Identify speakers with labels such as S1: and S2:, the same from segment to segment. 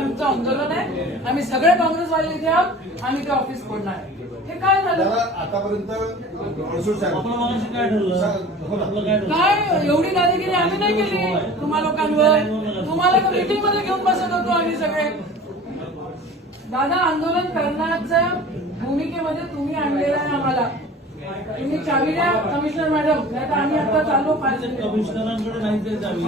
S1: आमचं आंदोलन आहे, आम्ही सगळे काँग्रेसवाले इथे आहोत, आम्ही ते ऑफिस फोडणार आहे. हे काय झालं?
S2: आतापर्यंत
S1: काय एवढी दादागिरी आम्ही नाही केली तुम्हा लोकांवर. तुम्हाला मीटिंग मध्ये घेऊन बसत होतो आम्ही सगळे. दादा, आंदोलन करण्याच्या भूमिकेमध्ये तुम्ही आणलेलं आहे आम्हाला. तुम्ही चावी द्या कमिशनर मॅडम, नाही तर आम्ही आता चालू.
S3: कमिशनरांकडे नाही चावी.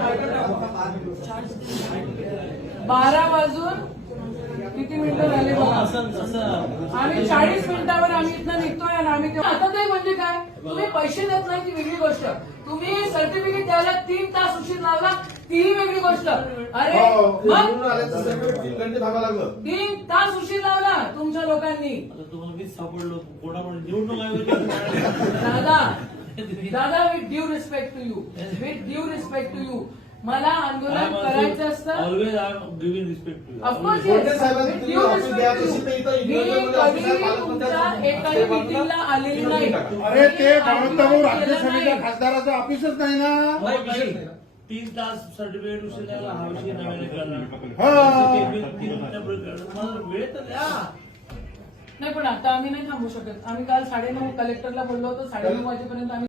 S1: 12 वाजून किती मिनिटं झाले बघा. आम्ही 40 मिनिटावर आम्ही इथनं निघतोय आणि आम्ही आता ते म्हणजे काय, तुम्ही पैसे देत नाही ती वेगळी गोष्ट, तुम्ही सर्टिफिकेट द्यायला 3 तास उशीर लावला ती वेगळी गोष्ट. अरे मग 3 तास उशीर लावला तुमच्या लोकांनी.
S3: तुम्हाला मीच सापडलो कोणाकडे निवडणूक
S1: दादा, with due respect to you, मला आंदोलन करायचं असतं.
S3: Always I am giving respect to you.
S1: Of course एकाही मीटिंगला आलेली नाही.
S2: अरे ते भाऊ राज्य सभेच्या खासदाराचं ऑफिसच नाही ना.
S3: 3 तास सर्टिफिकेट उशीर द्यायला हा विषय नव्याने करणार. वेळ तर द्या.
S1: नाही, पण आता आम्ही नाही थांबू शकत. आम्ही काल 9:30 कलेक्टरला बोललो होतो, 9:30 वाजेपर्यंत आम्ही